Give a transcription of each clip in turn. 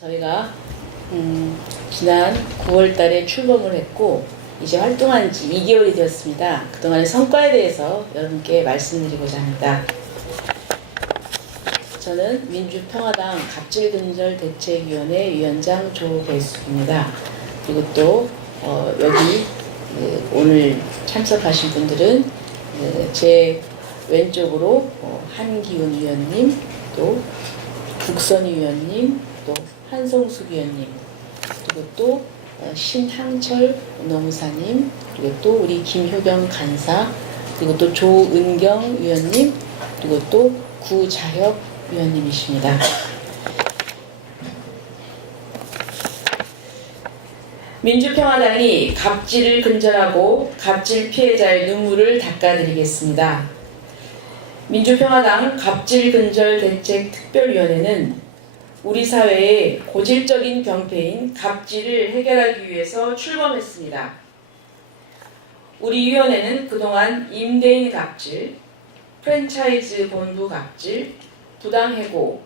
저희가 음, 지난 9월 달에 출범을 했고 이제 활동한 지 2개월이 되었습니다. 그동안의 성과에 대해서 여러분께 말씀드리고자 합니다. 저는 민주평화당 갑질근절 대책위원회 위원장 조배숙입니다. 그리고 또 어, 여기 그 오늘 참석하신 분들은 그 제 왼쪽으로 어, 한기훈 위원님, 또 국선희 위원님, 또 한성숙 위원님, 그리고 또 어, 신항철 노무사님, 그리고 또 우리 김효경 간사, 그리고 또 조은경 위원님, 그리고 또 구자혁 위원님이십니다. 민주평화당이 갑질을 근절하고 갑질 피해자의 눈물을 닦아드리겠습니다. 민주평화당 갑질 근절 대책 특별위원회는 우리 사회의 고질적인 병폐인 갑질을 해결하기 위해서 출범했습니다. 우리 위원회는 그동안 임대인 갑질, 프랜차이즈 본부 갑질, 부당해고,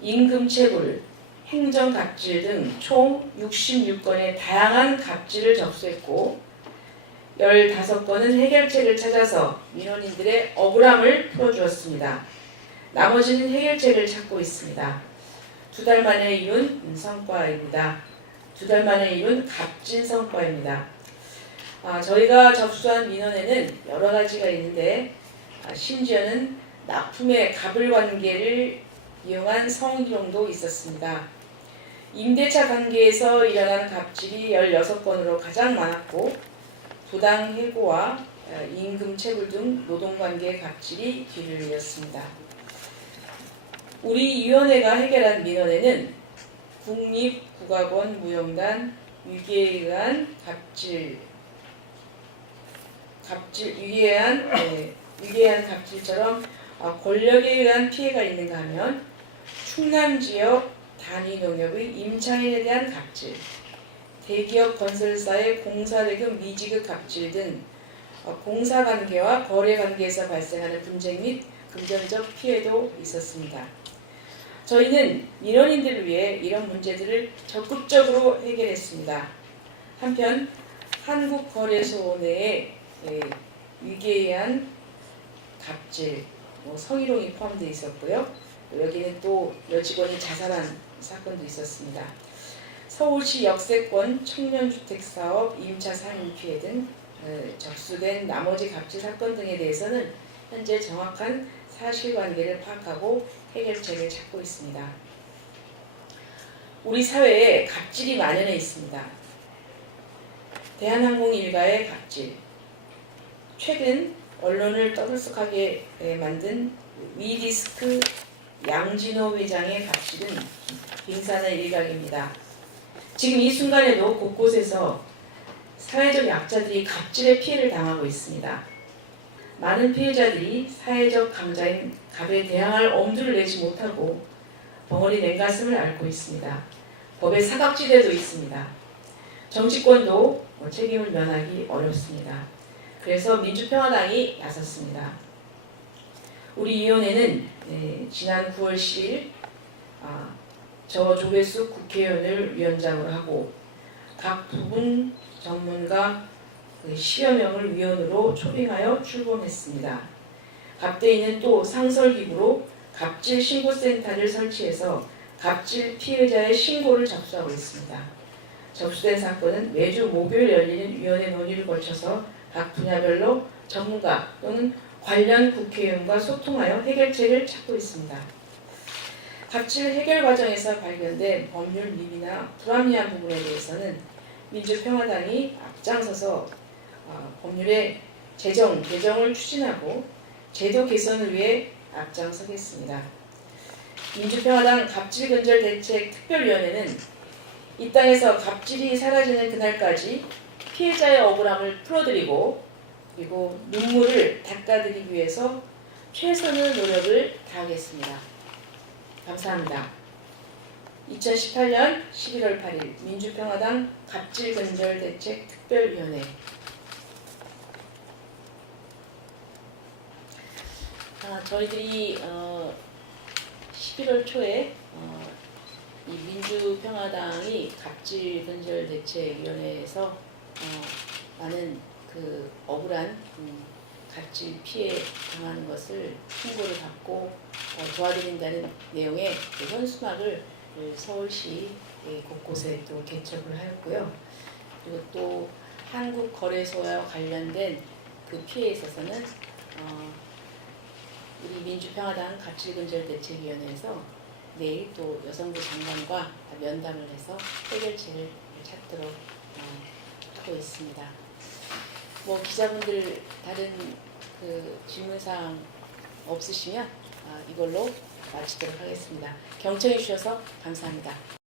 임금 체불, 행정 갑질 등 총 66건의 다양한 갑질을 접수했고 15건은 해결책을 찾아서 민원인들의 억울함을 풀어주었습니다. 나머지는 해결책을 찾고 있습니다. 두 달 만에 이룬 성과입니다. 두 달 만에 이룬 값진 성과입니다. 아, 저희가 접수한 민원에는 여러 가지가 있는데 아, 심지어는 납품의 갑을 관계를 이용한 성희롱도 있었습니다. 임대차 관계에서 일어난 갑질이 16건으로 가장 많았고 부당 해고와 어, 임금 체불 등 노동관계 갑질이 뒤를 이었습니다. 우리 위원회가 해결한 민원에는 국립 국악원 무용단 위계에 의한 갑질 갑질 위계한 네, 위계한 갑질처럼 어, 권력에 의한 피해가 있는가 하면 충남 지역 단위 농협의 임차인에 대한 갑질, 대기업 건설사의 공사대금 미지급 갑질 등 어, 공사 관계와 거래 관계에서 발생하는 분쟁 및 금전적 피해도 있었습니다. 저희는 민원인들을 위해 이런 문제들을 적극적으로 해결했습니다. 한편 한국거래소 내에 예, 위계에 의한 갑질, 뭐 성희롱이 포함되어 있었고요. 여기는 또 여직원이 자살한 사건도 있었습니다. 서울시 역세권 청년주택사업 임차 상인 피해 등 어, 접수된 나머지 갑질 사건 등에 대해서는 현재 정확한 사실관계를 파악하고 해결책을 찾고 있습니다. 우리 사회에 갑질이 만연해 있습니다. 대한항공 일가의 갑질, 최근 언론을 떠들썩하게 만든 위디스크 양진호 회장의 갑질은 빙산의 일각입니다. 지금 이 순간에도 곳곳에서 사회적 약자들이 갑질의 피해를 당하고 있습니다. 많은 피해자들이 사회적 강자인 갑에 대항할 엄두를 내지 못하고 벙어리 냉 가슴을 앓고 있습니다. 법의 사각지대도 있습니다. 정치권도 뭐 책임을 면하기 어렵습니다. 그래서 민주평화당이 나섰습니다. 우리 위원회는 네, 지난 9월 10일 아, 저 조배숙 국회의원을 위원장으로 하고 각 부분 전문가 10여 명을 위원으로 초빙하여 출범했습니다. 갑대인은 또 상설기구로 갑질 신고센터를 설치해서 갑질 피해자의 신고를 접수하고 있습니다. 접수된 사건은 매주 목요일 열리는 위원회 논의를 거쳐서 각 분야별로 전문가 또는 관련 국회의원과 소통하여 해결책을 찾고 있습니다. 갑질 해결 과정에서 발견된 법률 미비나 불합리한 부분에 대해서는 민주평화당이 앞장서서 어, 법률의 제정, 개정을 추진하고 제도 개선을 위해 앞장서겠습니다. 민주평화당 갑질근절대책특별위원회는 이 땅에서 갑질이 사라지는 그날까지 피해자의 억울함을 풀어드리고 그리고 눈물을 닦아드리기 위해서 최선의 노력을 다하겠습니다. 감사합니다. 2018년 11월 8일 민주평화당 갑질근절대책 특별위원회 아, 저희들이 어, 11월 초에 어, 이 민주평화당이 갑질 근절 대책위원회에서 어, 많은 그 억울한 음, 갑질 피해 당하는 것을 통보를 받고 어, 도와드린다는 내용의 그 현수막을 그 서울시 예, 곳곳에 또 개척을 하였고요. 그리고 또 한국 거래소와 관련된 그 피해에 있어서는 어, 우리 민주평화당 갑질근절 대책위원회에서 내일 또 여성부 장관과 면담을 해서 해결책을 찾도록 어, 하고 있습니다. 뭐 기자분들 다른 그 질문사항 없으시면 아, 이걸로 마치도록 하겠습니다. 경청해 주셔서 감사합니다.